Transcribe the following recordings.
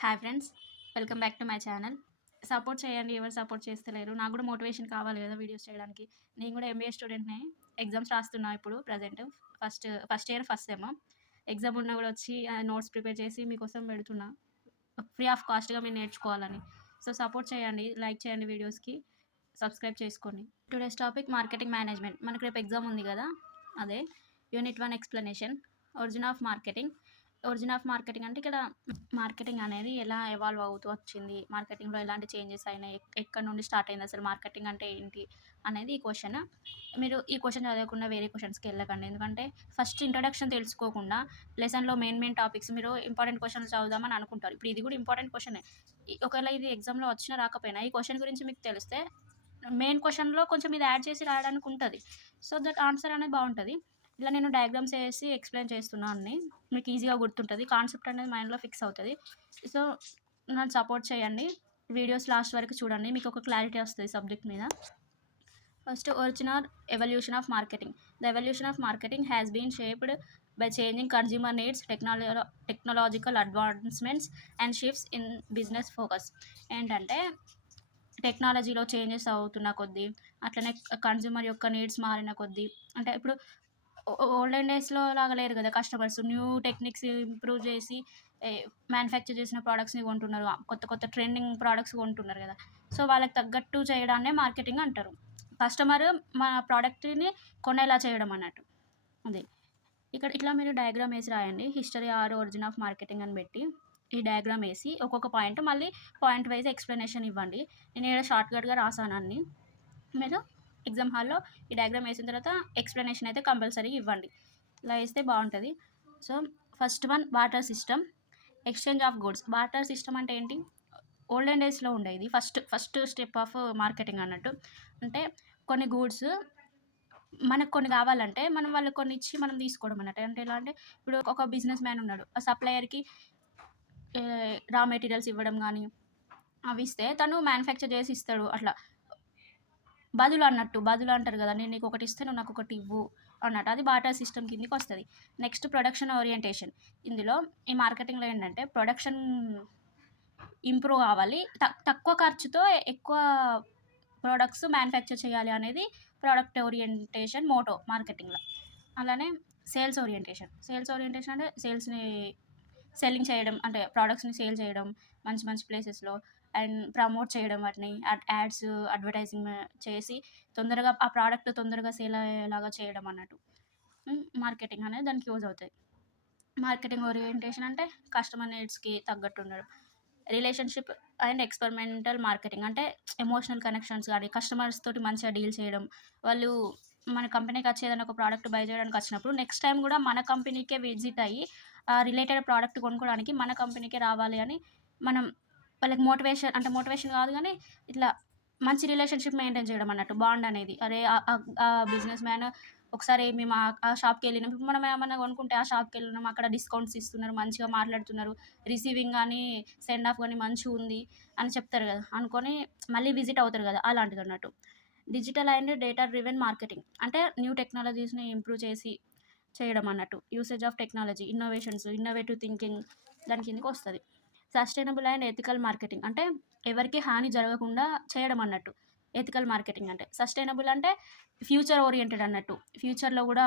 Hi friends, welcome back to my channel. Support చేయండి. ఎవరు support చేస్తలేరు. నాకు కూడా మోటివేషన్ కావాలి కదా వీడియోస్ చేయడానికి. నేను కూడా ఎంబీఏ స్టూడెంట్‌నే. ఎగ్జామ్స్ రాస్తున్నా ఇప్పుడు present. First year first sem. Exam ఉన్నా కూడా వచ్చి నోట్స్ ప్రిపేర్ చేసి మీకోసం పెడుతున్నా. ఫ్రీ ఆఫ్ కాస్ట్‌గా మీరు నేర్చుకోవాలని. సో సపోర్ట్ చేయండి. లైక్ చేయండి వీడియోస్‌కి. సబ్స్క్రైబ్ చేసుకోండి. Today's topic marketing management. మనకు రేపు ఎగ్జామ్ ఉంది కదా, అదే unit 1 explanation. Origin of marketing. Origin of marketing అంటే ఇక్కడ మార్కెటింగ్ అనేది ఎలా ఎవాల్వ్ అవుతూ వచ్చింది, మార్కెటింగ్లో ఎలాంటి చేంజెస్ అయినాయి, ఎక్కడి నుండి స్టార్ట్ అయింది, అసలు మార్కెటింగ్ అంటే ఏంటి అనేది ఈ క్వశ్చన్. మీరు ఈ క్వశ్చన్ చదవకుండా వేరే క్వశ్చన్స్కి వెళ్ళకండి, ఎందుకంటే ఫస్ట్ ఇంట్రడక్షన్ తెలుసుకోకుండా లెసన్లో మెయిన్ టాపిక్స్ మీరు ఇంపార్టెంట్ క్వశ్చన్స్ చదువుదామని అనుకుంటారు. ఇప్పుడు ఇది కూడా ఇంపార్టెంట్ క్వశ్చనే. ఒకవేళ ఇది ఎగ్జామ్లో వచ్చినా రాకపోయినా ఈ క్వశ్చన్ గురించి మీకు తెలిస్తే మెయిన్ క్వశ్చన్లో కొంచెం ఇది యాడ్ చేసి రాయడానికి ఉంటుంది. సో దట్ ఆన్సర్ అనేది బాగుంటుంది. ఇలా నేను డయాగ్రామ్స్ వేసి ఎక్స్ప్లెయిన్ చేస్తున్నా అన్ని. మీకు ఈజీగా గుర్తుంటుంది, కాన్సెప్ట్ అనేది మైండ్లో ఫిక్స్ అవుతుంది. సో నన్ను సపోర్ట్ చేయండి. వీడియోస్ లాస్ట్ వరకు చూడండి, మీకు ఒక క్లారిటీ వస్తుంది సబ్జెక్ట్ మీద. First, original evolution of marketing. The evolution of marketing has been shaped by changing consumer needs, technological advancements and shifts in business focus. ఏంటంటే టెక్నాలజీలో చేంజెస్ అవుతున్న కొద్దీ, అట్లనే కన్జ్యూమర్ యొక్క నీడ్స్ మారిన కొద్దీ, అంటే ఇప్పుడు ఓల్డెన్ డేస్‌లో లాగా లేరు గదా కస్టమర్స్. న్యూ టెక్నిక్స్ ఇంప్రూవ్ చేసి మ్యానుఫ్యాక్చర్ చేసిన ప్రొడక్ట్స్‌ని కొంటున్నారు. కొత్త ట్రెండింగ్ ప్రొడక్ట్స్ కొంటున్నారు గదా! సో వాళ్ళకి తగ్గట్టు చేయడాన్నే మార్కెటింగ్ అంటారు. కస్టమర్ మన ప్రొడక్ట్‌ని కొనేలా చేయడం అన్నట్టు. అదే. ఇక్కడ ఇట్లా మీరు డయాగ్రామ్ ఏసి రాయండి. History or origin of marketing అని పెట్టి, ఈ డయాగ్రామ్ ఏసి ఒక్కొక్క పాయింట్ మళ్ళీ పాయింట్ వైస్ ఎక్స్‌ప్లనేషన్ ఇవ్వండి. నేను ఈడ షార్ట్‌కట్‌గా రాసాను అన్నీ. మీరు ఎగ్జామ్ హాల్‌లో ఈ డయాగ్రామ్ ఏసిన తర్వాత ఎక్స్‌ప్లనేషన్ అయితే కంపల్సరీ ఇవ్వండి. ఇలా ఇస్తే బావుంటది. So first one, barter system. Exchange of goods. Barter system అంటే ఏంటి? ఓల్డెన్ డేస్‌లో ఉండేది. ఫస్ట్ స్టెప్ ఆఫ్ మార్కెటింగ్ అన్నట్టు. అంటే కొన్ని గూడ్స్ మనకు కొన్ని కావాలంటే మనం వాళ్ళకి కొన్ని ఇచ్చి మనం తీసుకోవడం అన్నట్టు. అంటే ఎలా అంటే ఇప్పుడు ఒక బిజినెస్ మ్యాన్ ఉన్నాడు. ఆ సప్లయర్‌కి రా మెటీరియల్స్ ఇవ్వడం గానీ, అవి ఇస్తే తను మ్యానుఫ్యాక్చర్ చేసి ఇస్తాడు అట్లా. బదులు అన్నట్టు. బదులు అంటారు గదా! నేను నీకొకటి ఇస్తే నువ్వు నాకొకటి ఇవ్వు అన్నట్టు. అది బార్టర్ సిస్టమ్ కిందకొస్తది. Next, production orientation. ఇందులో ఈ మార్కెటింగ్‌లో ఏంటంటే ప్రొడక్షన్ ఇంప్రూవ్ అవ్వాలి. తక్కువ ఖర్చుతో ఎక్కువ ప్రొడక్ట్స్ మ్యానుఫ్యాక్చర్ చేయాలి అనేది ప్రొడక్ట్ ఓరియంటేషన్ మోటో మార్కెటింగ్‌లో. అలానే సేల్స్ ఓరియంటేషన్. సేల్స్ ఓరియంటేషన్ అంటే సెల్లింగ్ చేయడం, అంటే ప్రొడక్ట్స్‌ని సేల్ చేయడం మంచి మంచి ప్లేసెస్‌లో, అండ్ ప్రమోట్ చేయడం వాటిని. యాడ్స్, అడ్వర్టైజింగ్ చేసి తొందరగా ఆ ప్రోడక్ట్ తొందరగా సేల్ అయ్యేలాగా చేయడం అన్నట్టు. మార్కెటింగ్ అనేది దానికి యూజ్ అవుతది. మార్కెటింగ్ ఓరియంటేషన్ అంటే కస్టమర్ నీడ్స్‌కి తగ్గట్టు ఉండడం. రిలేషన్‌షిప్ అండ్ ఎక్స్‌పెరిమెంటల్ మార్కెటింగ్ అంటే ఎమోషనల్ కనెక్షన్స్ గానీ, కస్టమర్స్ తోటి మంచిగా డీల్ చేయడం. వాళ్ళు మన కంపెనీకి వచ్చి ఏదైనా ఒక ప్రోడక్ట్ బై చేయడానికి వచ్చినప్పుడు నెక్స్ట్ టైమ్ గూడా మన కంపెనీకే విజిట్ అయ్యి రిలేటెడ్ ప్రోడక్ట్ కొనుక్కోవడానికి మన కంపెనీకే రావాలి అని మనం వాళ్ళకి మోటివేషన్, అంటే మోటివేషన్ కాదు గానీ ఇట్లా మంచి రిలేషన్‌షిప్ మెయింటైన్ చేయడం అన్నట్టు. బాండ్ అనేది. అరే! ఆ బిజినెస్ మ్యాన్ ఒకసారి మేము ఆ షాప్‌కెళ్ళినాం. ఇప్పుడు మనం ఏమన్నా కొనుక్కుంటే ఆ షాప్‌కెళ్ళినాం, అక్కడ డిస్కౌంట్స్ ఇస్తున్నారు, మంచిగా మాట్లాడుతున్నారు, రిసీవింగ్ గానీ, సెండ్ ఆఫ్ గానీ మంచిగుంది అని చెప్తారు గదా! అనుకోని మళ్ళీ విజిట్ అవుతారు గదా! అలాంటిదన్నట్టు. Digital and data driven marketing అంటే న్యూ టెక్నాలజీస్‌ని ఇంప్రూవ్ చేసి చేయడం అన్నట్టు. Usage of technology, innovations, innovative thinking దాని కిందకొస్తది. సస్టైనబుల్ అండ్ ఎథికల్ మార్కెటింగ్ అంటే ఎవరికీ హాని జరగకుండా చేయడం అన్నట్టు. ఎథికల్ మార్కెటింగ్ అంటే. సస్టైనబుల్ అంటే ఫ్యూచర్ ఓరియెంటెడ్ అన్నట్టు. ఫ్యూచర్‌లో గూడా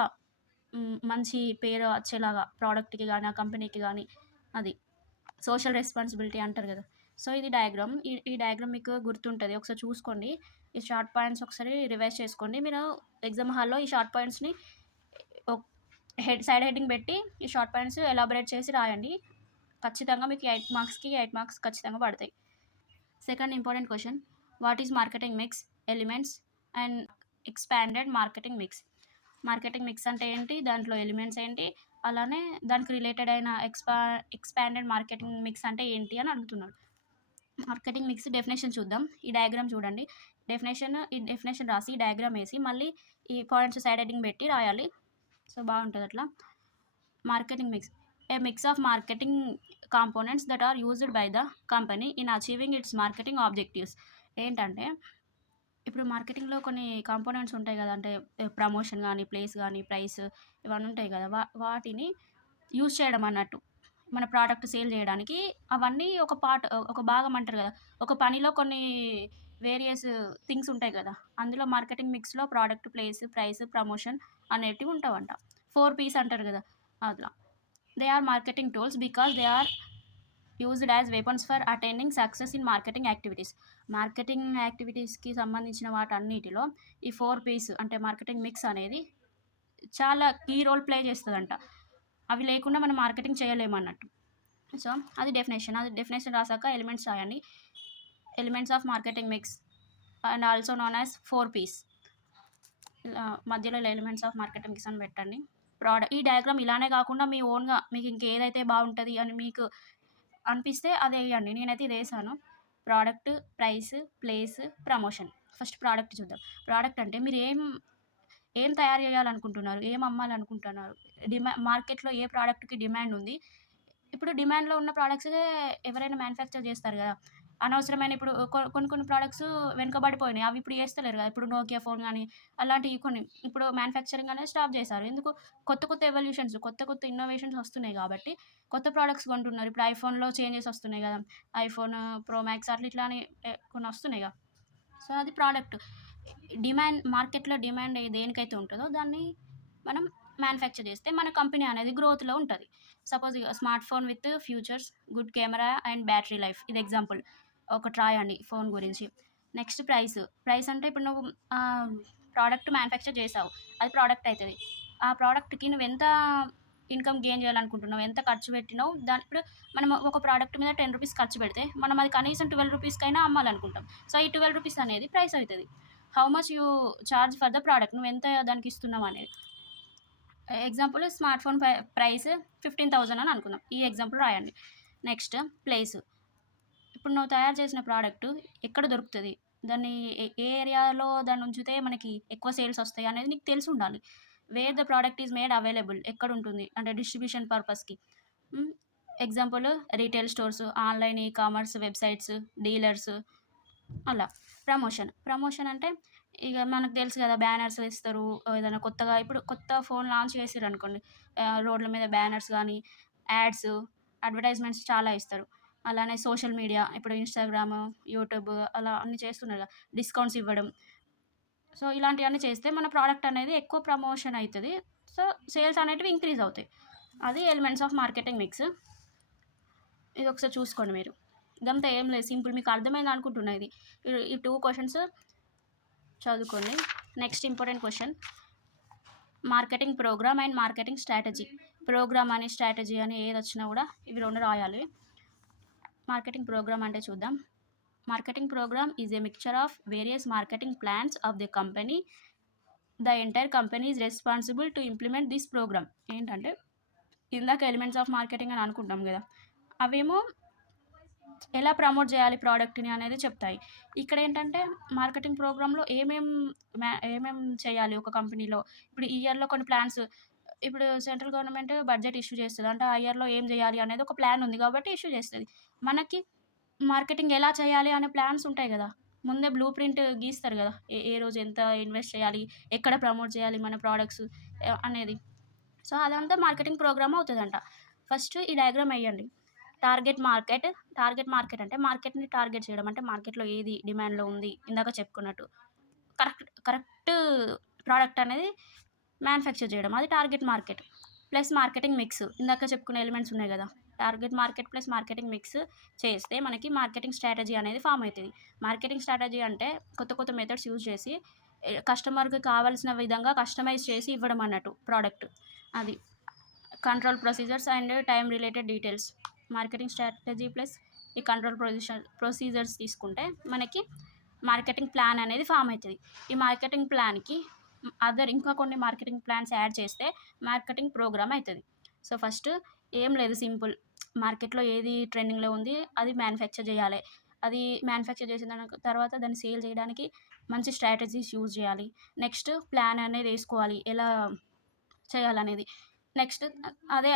మంచి పేరు వచ్చేలాగా ప్రొడక్ట్‌కి గానీ, ఆ కంపెనీకి గానీ అది. సోషల్ రెస్పాన్సిబిలిటీ అంటారు గదా! సో ఇది డయాగ్రామ్. ఈ డయాగ్రామ్ మీకు గుర్తుంటది. ఒకసారి చూసుకోండి. ఈ షార్ట్ పాయింట్స్ ఒకసారి రివైజ్ చేసుకోండి. మీరు ఎగ్జామ్ హాల్‌లో ఈ షార్ట్ పాయింట్స్‌ని ఒక్ సైడ్ హెడ్డింగ్ పెట్టి ఈ షార్ట్ పాయింట్స్ ఎలాబొరేట్ చేసి రాయండి. ఖచ్చితంగా మీకు 8 మార్క్స్‌కి 8 మార్క్స్ ఖచ్చితంగా పడతాయి. Second important question. What is marketing mix, elements and expanded marketing mix. Marketing mix అంటే ఏంటి? దాంట్లో ఎలిమెంట్స్ ఏంటి? అలానే దానికి రిలేటెడ్ అయిన ఎక్స్‌పాండెడ్ మార్కెటింగ్ మిక్స్ అంటే ఏంటి అని అడుగుతున్నాడు. మార్కెటింగ్ మిక్స్ డెఫినేషన్ చూద్దాం. ఈ డయాగ్రామ్ చూడండి. ఈ డెఫినేషన్ రాసి, ఈ డయాగ్రామ్ ఏసి, మళ్ళీ ఈ పాయింట్స్ సైడ్ హెడ్డింగ్ పెట్టి రాయాలి. సో బావుంటది అట్లా. Marketing mix. A mix of marketing components that are used by the company in achieving its marketing objectives. ఏంటంటే ఇప్పుడు మార్కెటింగ్‌లో కొన్ని కాంపోనెంట్స్ ఉంటాయి గదా! అంటే ప్రమోషన్ గానీ, ప్లేస్ గానీ, ప్రైస్ ఇవన్నీ ఉంటాయి గదా! వాటిని యూజ్ చేయడం అన్నట్టు. మన ప్రోడక్ట్ సేల్ జేయడానికి అవన్నీ ఒక భాగం అంటారు గదా! ఒక పనిలో కొన్ని వేరియస్ థింగ్స్ ఉంటాయి గదా! అందులో మార్కెటింగ్ మిక్స్‌లో ప్రోడక్ట్ ప్రైస్, ప్రమోషన్ అనేటివి ఉంటావంట. 4 పీస్ అంటారు గదా! అట్లా. They are marketing tools because they are used as weapons for attaining success in marketing activities. మార్కెటింగ్ యాక్టివిటీస్‌కి సంబంధించిన వాటన్నిటిలో ఈ 4 పీస్ అంటే మార్కెటింగ్ మిక్స్ అనేది చాలా కీ రోల్ ప్లే చేస్తదంట. అవి లేకుండా మనం మార్కెటింగ్ చేయలేమన్నట్టు. సో, అది డెఫినేషన్ రాసాక ఎలిమెంట్స్ రాయండి. Elements of marketing mix and also known as 4 Ps. ఇలా మధ్యలో ఎలిమెంట్స్ ఆఫ్ మార్కెటింగ్ మిక్స్ అని పెట్టండి. ఈ డయాగ్రామ్ ఇలానే కాకుండా మీ ఓన్‌గా మీకు ఇంకేదైతే బావుంటది అని మీకు అనిపిస్తే అదెయ్యండి. నేనైతే ఇదేశాను. Product, price, place, promotion. First product చూద్దాం. ప్రోడక్ట్ అంటే మీరు ఏం తయారు చేయాలనుకుంటున్నారు? ఏం అమ్మాలనుకుంటున్నారు? మార్కెట్‌లో ఏ ప్రోడక్ట్‌కి డిమాండ్ ఉంది? ఇప్పుడు డిమాండ్‌లో ఉన్న ప్రొడక్ట్సే ఎవరైనా మ్యానుఫ్యాక్చర్ చేస్తారు గదా! అనవసరమైన ఇప్పుడు కొన్ని ప్రొడక్ట్స్ వెనుకబడిపోయినాయి. అవి ఇప్పుడు చేస్తలేరు గదా! ఇప్పుడు నోకియా ఫోన్ గాని అలాంటివి కొన్ని ఇప్పుడు మ్యానుఫ్యాక్చరింగ్ అనేది స్టాప్ చేశారు. ఎందుకు? కొత్త ఎవల్యూషన్స్, కొత్త ఇన్నోవేషన్స్ వస్తున్నాయి గాబట్టి కొత్త ప్రొడక్ట్స్ కొంటున్నారు. ఇప్పుడు ఐఫోన్‌లో చేంజెస్ వస్తున్నాయి గదా! ఐఫోన్ ప్రో మాక్స్ అట్లా ఇట్లా అని కొన్ని వస్తున్నాయిగా. సో, అది ప్రోడక్ట్. మార్కెట్‌లో డిమాండ్ దేనికైతే ఉంటదో దాన్ని మనం మ్యానుఫ్యాక్చర్ చేస్తే మన కంపెనీ అనేది గ్రోత్‌లో ఉంటది. Suppose smart phone with futures, good camera and battery life. ఇది ఎగ్జాంపుల్. ఒకటి రాయండి ఫోన్ గురించి. Next price. ప్రైస్ అంటే ఇప్పుడు నువ్వు ప్రోడక్ట్ మ్యానుఫ్యాక్చర్ చేసావు. అది ప్రోడక్ట్ అయితది. ఆ ప్రోడక్ట్‌కి నువ్వెంత ఇన్‌కమ్ గెయిన్ చేయాలనుకుంటున్నావు? ఎంత ఖర్చు పెట్టినావు? ఇప్పుడు మనం ఒక ప్రోడక్ట్ మీద రూ. 10 ఖర్చు పెడితే మనం అది కనీసం రూ. 12కైనా అమ్మాలనుకుంటాం. సో, ఈ రూ. 12 అనేది ప్రైస్ అయితది. How much you charge for the product. నువ్వెంత దానికి ఇస్తున్నావు అనేది. ఎగ్జాంపుల్ స్మార్ట్ ఫోన్ ప్రైస్ 15,000 అని అనుకుందాం. ఈ ఎగ్జాంపుల్ రాయండి. Next place. ఇప్పుడు నువ్వు తయారు చేసిన ప్రోడక్ట్ ఎక్కడ దొరుకుతది? దాన్ని ఏ ఏరియాలో దాన్ని ఉంచితే మనకి ఎక్కువ సేల్స్ వస్తాయి అనేది నీకు తెలిసుండాలి. Where the product is made available ఎక్కడుంటుంది? అంటే డిస్ట్రిబ్యూషన్ పర్పస్‌కి. Hmm. Example retail stores, online commerce websites, dealers అలా. ప్రమోషన్ అంటే ఇగ మనకు తెలుసు గదా! బ్యానర్స్ వేస్తారు. ఏదైనా కొత్తగా ఇప్పుడు కొత్త ఫోన్ లాంచ్ చేసిర్రనుకోండి. రోడ్ల మీద బ్యానర్స్ గానీ, యాడ్స్, అడ్వర్‌టైజ్‌మెంట్స్ చాలా ఇస్తారు. అలానే సోషల్ మీడియా ఇప్పుడు ఇన్‌స్టాగ్రామ్, యూట్యూబ్ అలా అన్నీ చేస్తున్నారుగా. డిస్కౌంట్స్ ఇవ్వడం. సో, ఇలాంటియన్నీ చేస్తే మన ప్రోడక్ట్ అనేది ఎక్కువ ప్రమోషన్ అయితది. సో, సేల్స్ అనేటివి ఇంక్రీజ్ అవుతాయి. అది ఎలిమెంట్స్ ఆఫ్ మార్కెటింగ్ మిక్స్. ఇదొకసారి చూసుకోండి మీరు. ఇదంతా ఏం లేదు సింపుల్. మీకు అర్థమైంది అనుకుంటున్నా ఇది. ఈ 2 క్వెషన్స్ చదువుకోండి. Next important question marketing program and marketing strategy. Program అని, స్ట్రాటజీ అని ఏదొచ్చినా గూడా ఇవి 2 రాయాలి. మార్కెటింగ్ ప్రోగ్రామ్ అంటే చూద్దాం. Marketing program is a mixture of various marketing plans of the company. The entire company is responsible to implement this program. ఏంటంటే ఇందాక ఎలిమెంట్స్ ఆఫ్ మార్కెటింగ్ అని అనుకుంటాం గదా! అవేమో ఎలా ప్రమోట్ చేయాలి ప్రోడక్ట్‌ని అనేది చెప్తాయి. ఇక్కడేంటంటే మార్కెటింగ్ ప్రోగ్రామ్‌లో ఏమేం చేయాలి ఒక కంపెనీలో. ఇప్పుడు ఈ ఇయర్‌లో కొన్ని ప్లాన్స్ ఇప్పుడు సెంట్రల్ గవర్నమెంట్ బడ్జెట్ ఇష్యూ చేస్తది. అంటే ఆ ఇయర్‌లో ఏం చేయాలి అనేది ఒక ప్లాన్ ఉంది కాబట్టి ఇష్యూ చేస్తది. మనకి మార్కెటింగ్ ఎలా చేయాలి అనే ప్లాన్స్ ఉంటాయి గదా! ముందే బ్లూ ప్రింట్ గీస్తారు గదా! ఏ రోజు ఎంత ఇన్వెస్ట్ చేయాలి, ఎక్కడ ప్రమోట్ చేయాలి మన ప్రొడక్ట్స్ అనేది. సో, అదంతా మార్కెటింగ్ ప్రోగ్రామ్ అవుతదంట. ఫస్ట్ ఈ డయాగ్రామ్ ఎయ్యండి. టార్గెట్ మార్కెట్ అంటే మార్కెట్‌ని టార్గెట్ చేయడం. అంటే మార్కెట్‌లో ఏది డిమాండ్‌లో ఉంది. ఇందాక చెప్పుకున్నట్టు. కరెక్ట్ ప్రోడక్ట్ అనేది మ్యానుఫ్యాక్చర్ చేయడం. అది target market. Plus marketing mix. ఇందాక చెప్పుకున్న ఎలిమెంట్స్ ఉన్నాయి గదా! Target market plus marketing mix చేస్తే మనకి మార్కెటింగ్ స్ట్రాటజీ అనేది ఫార్మ్ అయితది. మార్కెటింగ్ స్ట్రాటజీ అంటే కొత్త మెథడ్స్ యూజ్ చేసి కస్టమర్‌కి కావాల్సిన విధంగా కస్టమైజ్ చేసి ఇవ్వడం అన్నట్టు ప్రోడక్ట్. అది. Control procedures and time related details. Marketing strategy plus ఈ కంట్రోల్ ప్రొసీజర్స్ తీసుకుంటే మనకి మార్కెటింగ్ ప్లాన్ అనేది ఫామ్ అయితది. ఈ మార్కెటింగ్ ప్లాన్‌కి ఇంకా కొన్ని మార్కెటింగ్ ప్లాన్స్ యాడ్ చేస్తే మార్కెటింగ్ ప్రోగ్రామ్ అయితది. సో, ఫస్ట్ ఏం లేదు సింపుల్. మార్కెట్‌లో ఏది ట్రెండింగ్‌లో ఉంది అది మ్యానుఫ్యాక్చర్ చేయాలి. అది మ్యానుఫ్యాక్చర్ చేసిన తర్వాత దాన్ని సేల్ చేయడానికి మంచి స్ట్రాటజీస్ యూజ్ చేయాలి. నెక్స్ట్ ప్లాన్ అనేది ఏసుకోవాలి. ఎలా చేయాలనేది. నెక్స్ట్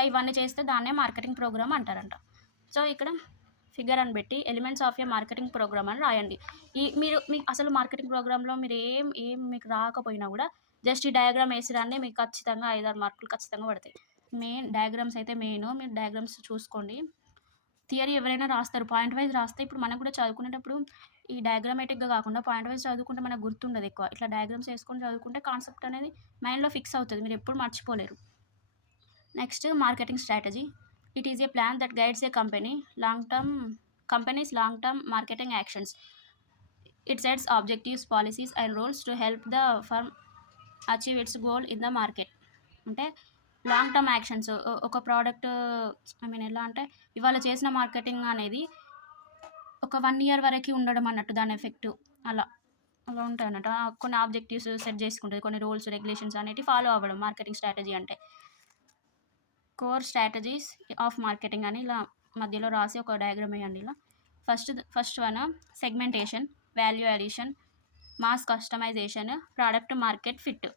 ఇవన్నీ చేస్తే దాన్నే మార్కెటింగ్ ప్రోగ్రామ్ అంటారంట. సో, ఇక్కడ ఫిగర్ అని పెట్టి elements of a marketing program అని రాయండి. మీకు అసలు మార్కెటింగ్ ప్రోగ్రామ్‌లో మీరు ఏం మీకు రాకపోయినా గూడా జస్ట్ ఈ డయాగ్రామ్ ఏసిరండి మీకు ఖచ్చితంగా 5, 6 మార్కులు ఖచ్చితంగా పడతాయి. మెయిన్ డయాగ్రామ్స్ అయితే మెయిన్. మీరు డయాగ్రామ్స్ చూసుకోండి. థియరీ ఎవరైనా రాస్తారు. పాయింట్ వైస్ రాస్తే ఇప్పుడు మనం కూడా చదువుకునేటప్పుడు ఈ డయాగ్రామాటిక్‌గా కాకుండా పాయింట్ వైస్ చదువుకుంటే మనకు గుర్తుండదు ఎక్కువ. ఇట్లా డయాగ్రామ్స్ ఏసుకొని చదువుకుంటే కాన్సెప్ట్ అనేది మైండ్‌లో ఫిక్స్ అవుతది. మీరెప్పుడు మర్చిపోలేరు. Next marketing strategy. It is a plan that guides a company's long term marketing actions. It sets objectives, policies and rules to help the firm achieve its goal in the market. అంటే long term actions ఒక product I mean ఎలా అంటే ఇవాళ చేసిన marketing అనేది ఒక 1 year వరకి ఉండడం అన్నట్టు దాని ఎఫెక్ట్. అలా. అలా ఉంటాయన్నట్టు. కొన్ని ఆబ్జెక్టివ్స్ సెట్ చేసుకుంటది. కొన్ని రూల్స్, రెగ్యులేషన్స్ అనేటివి ఫాలో అవ్వడం మార్కెటింగ్ స్ట్రాటజీ అంటే. కోర్ స్ట్రాటజీస్ ఆఫ్ మార్కెటింగ్ అని ఇలా మధ్యలో రాసి ఒక డయాగ్రామ్ వేయండి ఇలా. First one segmentation, value addition, mass customization, product market fit.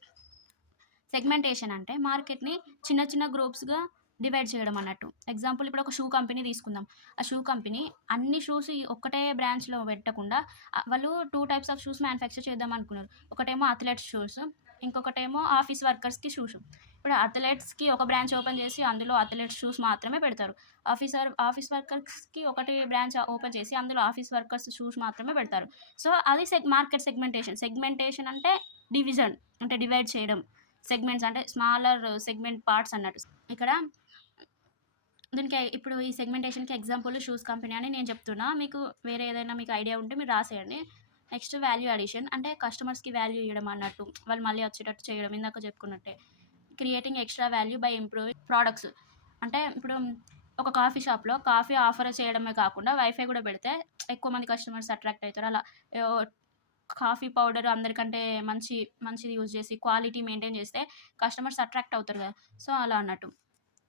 Segmentation అంటే మార్కెట్‌ని చిన్న చిన్న గ్రూప్స్‌గా డివైడ్ చేయడం అన్నట్టు. ఎగ్జాంపుల్ ఇప్పుడు ఒక షూ కంపెనీ తీసుకుందాం. ఆ షూ కంపెనీ అన్ని షూస్ ఒక్కటే బ్రాంచ్‌లో పెట్టకుండా వాళ్ళు 2 టైప్స్ ఆఫ్ షూస్ మ్యానుఫ్యాక్చర్ చేద్దాం అనుకున్నారు. ఒకటేమో అథ్లెట్స్ షూస్, ఇంకొకటేమో ఆఫీస్ వర్కర్స్‌కి షూస్. ఇప్పుడు అథ్లెట్స్‌కి ఒక బ్రాంచ్ ఓపెన్ చేసి అందులో అథ్లెట్స్ షూస్ మాత్రమే పెడతారు. ఆఫీస్ వర్కర్స్‌కి ఒకటి బ్రాంచ్ ఓపెన్ చేసి అందులో ఆఫీస్ వర్కర్స్ షూస్ మాత్రమే పెడతారు. సో, అది మార్కెట్ సెగ్మెంటేషన్. సెగ్మెంటేషన్ అంటే డివిజన్ అంటే డివైడ్ చేయడం. సెగ్మెంట్స్ అంటే స్మాలర్ సెగ్మెంట్ పార్ట్స్ అన్నట్టు. ఇక్కడ దీనికి ఇప్పుడు ఈ సెగ్మెంటేషన్‌కి ఎగ్జాంపుల్ షూస్ కంపెనీ అని నేను చెప్తున్నా. మీకు వేరే ఏదైనా మీకు ఐడియా ఉంటే మీరు రాసేయండి. నెక్స్ట్ వాల్యూ అడిషన్ అంటే కస్టమర్స్‌కి వాల్యూ ఇయ్యడం అన్నట్టు. వాళ్ళు మళ్ళీ వచ్చేటట్టు చేయడం ఇందాక చెప్పుకున్నట్టే. Creating extra value by improving products. అంటే ఇప్పుడు ఒక కాఫీ షాప్‌లో కాఫీ ఆఫర్ చేయడమే కాకుండా వైఫై కూడా పెడితే ఎక్కువ మంది కస్టమర్స్ అట్రాక్ట్ అయితారు. అలా ఓహ్, కాఫీ పౌడర్ అందరికంటే మంచిది యూజ్ చేసి క్వాలిటీ మెయింటైన్ చేస్తే కస్టమర్స్ అట్రాక్ట్ అవుతారు కదా! సో, అలా అన్నట్టు.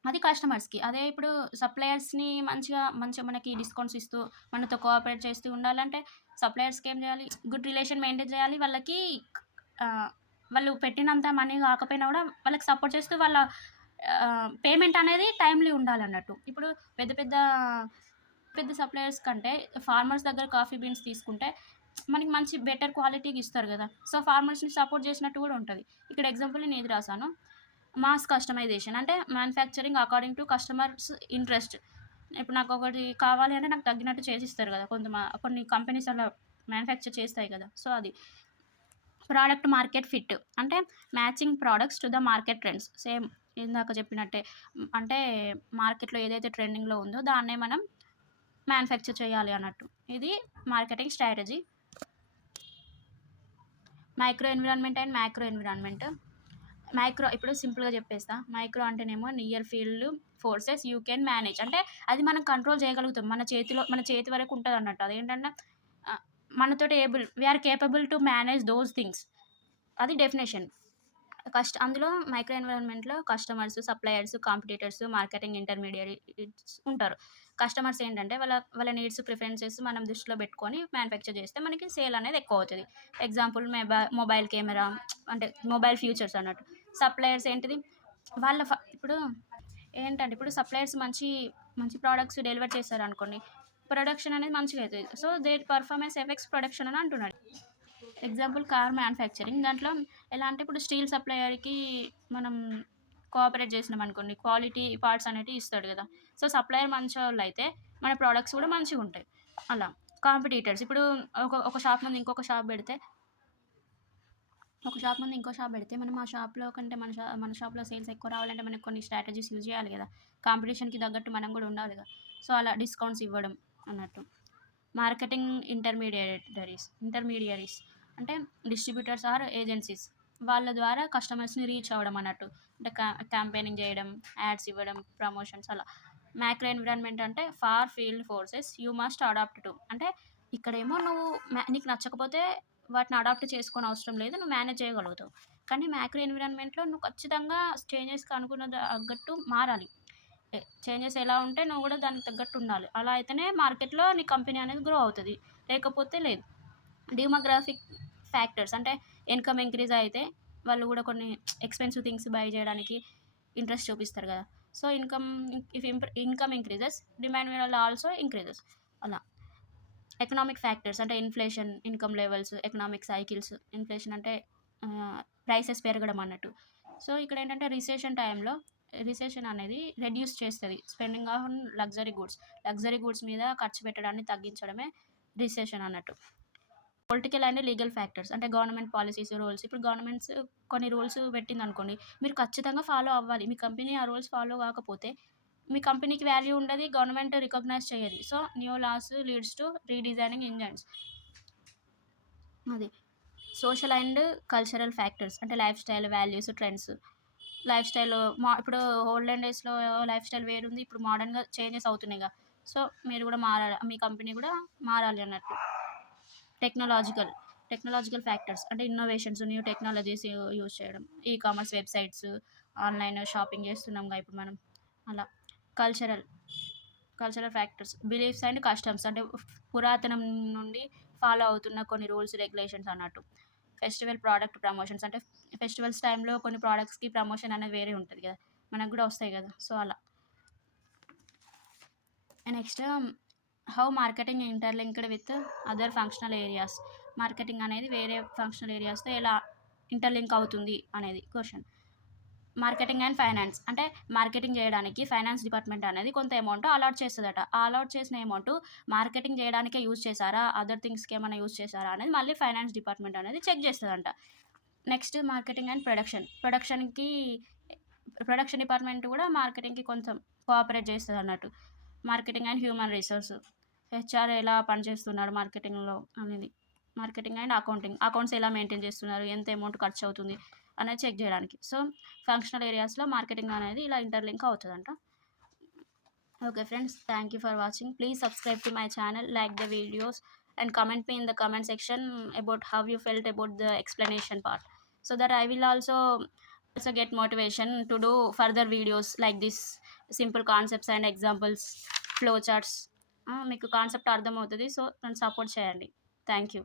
అది కస్టమర్స్‌కి. అదే ఇప్పుడు సప్లయర్స్‌ని మంచిగా మనకి డిస్కౌంట్స్ ఇస్తూ, మనతో కోఆపరేట్ చేస్తూ ఉండాలంటే సప్లయర్స్‌కి ఏం చేయాలి? గుడ్ రిలేషన్ మెయింటైన్ చేయాలి. వాళ్ళకి ఆహ్, వాళ్ళు పెట్టినంత మనీ కాకపోయినా కూడా వాళ్ళకి సపోర్ట్ చేస్తూ వాళ్ళ పేమెంట్ అనేది టైమ్‌లీ ఉండాలన్నట్టు. ఇప్పుడు పెద్ద పెద్ద పెద్ద సప్లయర్స్ కంటే ఫార్మర్స్ దగ్గర కాఫీ బీన్స్ తీసుకుంటే మనకి మంచి బెటర్ క్వాలిటీకి ఇస్తారు కదా! సో, ఫార్మర్స్‌ని సపోర్ట్ చేసినట్టు కూడా ఉంటది. ఇక్కడ ఎగ్జాంపుల్ నేను ఇది రాసాను. మాస్ కస్టమైజేషన్ అంటే manufacturing according to customers interest. ఇప్పుడు నాకొకటి కావాలి అంటే నాకు తగ్గినట్టు చేసిస్తారు కదా! కొన్ని కంపెనీస్ అలా మ్యానుఫ్యాక్చర్ చేస్తాయి కదా! సో, అది. ప్రోడక్ట్ మార్కెట్ ఫిట్ అంటే matching products to the market trends. Same ఇందాక చెప్పినట్టే. అంటే మార్కెట్‌లో ఏదైతే ట్రెండింగ్‌లో ఉందో దాన్నే మనం మ్యానుఫ్యాక్చర్ చేయాలి అన్నట్టు. ఇది marketing strategy. Micro environment and macro environment. Micro ఇప్పుడు సింపుల్‌గా చెప్పేస్తా. మైక్రో అంటేనేమో near field forces you can manage. అంటే అది మనం కంట్రోల్ చేయగలుగుతాం. మన చేతి వరకు ఉంటదన్నట్టు. అదేంటంటే ఆహ్, మనతోటి we are capable to manage those things. అది డెఫినిషన్. అందులో మైక్రో ఎన్విరాన్మెంట్‌లో customers, suppliers, competitors, marketing intermediates ఉంటారు. కస్టమర్స్ ఏంటంటే వాళ్ళ నీడ్స్, ప్రిఫరెన్సెస్ మనం దృష్టిలో పెట్టుకొని మ్యానుఫ్యాక్చర్ చేస్తే మనకి సేల్ అనేది ఎక్కువవుతది. ఎగ్జాంపుల్ మొబైల్ కెమెరా అంటే మొబైల్ ఫ్యూచర్స్ అన్నట్టు. సప్లయర్స్ ఏంటిది ఇప్పుడు ఏంటంటే ఇప్పుడు సప్లయర్స్ మంచి ప్రొడక్ట్స్ డెలివర్ చేశారనుకోండి. ప్రొడక్షన్ అనేది మంచిగా అయితది. So, their performance effects production అని అంటున్నాడు. Example car manufacturing. దాంట్లో ఎలా అంటే ఇప్పుడు స్టీల్ సప్లయర్‌కి మనం కోఆపరేట్ చేసినామనుకోండి, క్వాలిటీ పార్ట్స్ అనేటివి ఇస్తాడు గదా! సో, సప్లయర్ మంచోళ్ళైతే మన ప్రొడక్ట్స్ కూడా మంచిగుంటాయి. అలా. కాంపిటీటర్స్ ఇప్పుడు ఒక షాప్ ముందు ఇంకొక షాప్ బెడితే ఇంకో షాప్ బెడితే మనం ఆ షాప్‌లో కంటే మన షాప్‌లో సేల్స్ ఎక్కువ రావాలంటే మనకు కొన్ని స్ట్రాటజీస్ యూజ్ చేయాలి గదా! కాంపిటీషన్‌కి తగ్గట్టు మనం గూడా ఉండాలిగా. సో, అలా డిస్కౌంట్స్ ఇవ్వడం అన్నట్టు. మార్కెటింగ్ ఇంటర్మీడియరీస్ అంటే డిస్ట్రిబ్యూటర్స్ ఆర్ ఏజెన్సీస్. వాళ్ళ ద్వారా కస్టమర్స్‌ని రీచ్ అవ్వడం అన్నట్టు. అంటే క్యాంపెయినింగ్ చేయడం, యాడ్స్ ఇవ్వడం, ప్రమోషన్స్ అలా. మ్యాక్రో ఎన్విరాన్మెంట్ అంటే far field forces you must adapt to. అంటే ఇక్కడేమో నువ్వు నీకు నచ్చకపోతే వాటిని అడాప్ట్ చేసుకోనవసరం లేదు. నువ్వు మేనేజ్ చేయగలుగుతావు. కానీ మ్యాక్రో ఎన్విరాన్మెంట్‌లో నువ్వు ఖచ్చితంగా చేంజెస్‌కి తగ్గట్టు మారాలి. చేంజెస్ ఎలా ఉంటే నువ్వు గూడా దానికి తగ్గట్టు ఉండాలి. అలా అయితేనే మార్కెట్‌లో నీ కంపెనీ అనేది గ్రో అవుతది. లేకపోతే లేదు. డెమోగ్రాఫిక్ ఫ్యాక్టర్స్ అంటే ఇన్‌కమ్ ఇంక్రీజ్ అయితే వాళ్ళు గూడా కొన్ని ఎక్స్‌పెన్సివ్ థింగ్స్ బై జేయడానికి ఇంట్రెస్ట్ చూపిస్తారు గదా! So, income increases demand will also increases అలా. ఎకనామిక్ ఫ్యాక్టర్స్ అంటే inflation, income levels, economic cycles. Inflation అంటే ప్రైసెస్ పెరగడం అన్నట్టు. సో, ఇక్కడేంటంటే రిసెషన్ టైమ్‌లో రిసెషన్ అనేది రెడ్యూస్ చేస్తది. స్పెండింగ్ ఆన్ లగ్జరీ గూడ్స్ మీద ఖర్చు పెట్టడాన్ని తగ్గించడమే రిసెషన్ అన్నట్టు. పొలిటికల్ అండ్ లీగల్ ఫ్యాక్టర్స్ అంటే గవర్నమెంట్ పాలిసీస్, రూల్స్. ఇప్పుడు గవర్నమెంట్స్ కొన్ని రూల్స్ పెట్టిందనుకోండి, మీరు ఖచ్చితంగా ఫాలో అవ్వాలి. మీ కంపెనీ ఆ రూల్స్ ఫాలో కాకపోతే మీ కంపెనీకి వాల్యూ ఉండది. గవర్నమెంట్ రికగ్నైజ్ చేయది. So, new laws leads to redesigning engines. అది. సోషల్ అండ్ కల్చరల్ ఫ్యాక్టర్స్ అంటే lifestyle, values, trends. Lifestyle ఇప్పుడు ఓల్డెన్ డేస్‌లో లైఫ్ స్టైల్ వేరుంది. ఇప్పుడు మోడర్న్‌గా చేంజెస్ అవుతున్నాయిగా. సో, మీరు కూడా మారాలి. మీ కంపెనీ కూడా మారాలి అన్నట్టు. టెక్నాలజికల్ టెక్నాలజికల్ ఫ్యాక్టర్స్ అంటే ఇన్నోవేషన్స్, న్యూ టెక్నాలజీస్ యూజ్ చేయడం. E commerce websites, online shopping చేస్తున్నాంగా ఇప్పుడు మనం. అలా. Cultural cultural factors, beliefs and customs అంటే పురాతనం నుండి ఫాలో అవుతున్న కొన్ని రూల్స్, రెగ్యులేషన్స్ అన్నట్టు. ఫెస్టివల్ ప్రోడక్ట్ ప్రమోషన్స్ అంటే ఫెస్టివల్స్ టైంలో కొన్ని ప్రోడక్ట్స్‌కి ప్రమోషన్ అనేది వేరే ఉంటది గదా! మనకు గూడా వస్తాయి గదా! సో, అలా. Next how marketing interlinked with other functional areas. Marketing అనేది వేరే ఫంక్షనల్ ఏరియాస్‌తో ఎలా ఇంటర్‌లింక్ అవుతుంది అనేది క్వెషన్. మార్కెటింగ్ అండ్ ఫైనాన్స్ అంటే మార్కెటింగ్ చేయడానికి ఫైనాన్స్ డిపార్ట్మెంట్ అనేది కొంత అమౌంట్ అలాట్ చేస్తదట. ఆ అలాట్ చేసిన అమౌంట్ మార్కెటింగ్ చేయడానికే యూజ్ చేశారా? అదర్ థింగ్స్‌కి ఏమైనా యూజ్ చేశారా? అనేది మళ్ళీ ఫైనాన్స్ డిపార్ట్మెంట్ అనేది చెక్ చేస్తదంట. Next marketing and production department కూడా మార్కెటింగ్‌కి కొంచెం కోఆపరేట్ చేస్తదన్నట్టు. Marketing and human resource. HR ఎలా పనిచేస్తున్నారు మార్కెటింగ్‌లో అనేది. మార్కెటింగ్ అండ్ అకౌంట్స్ ఎలా మెయింటైన్ చేస్తున్నారు? ఎంత అమౌంట్ ఖర్చు అవుతుంది? అనేది చెక్ చేయడానికి. సో, ఫంక్షనల్ ఏరియాస్‌లో మార్కెటింగ్ అనేది ఇలా interlink అవుతదంట. Okay friends, thank you for watching. Please subscribe to my channel, like the videos and comment me in the comment section about how you felt about the explanation part, so that I will also get motivation to do further videos like this, simple concepts and examples, flow charts. మీకు concept అర్థమవుతది. So, నన్ను support చేయండి. Thank you.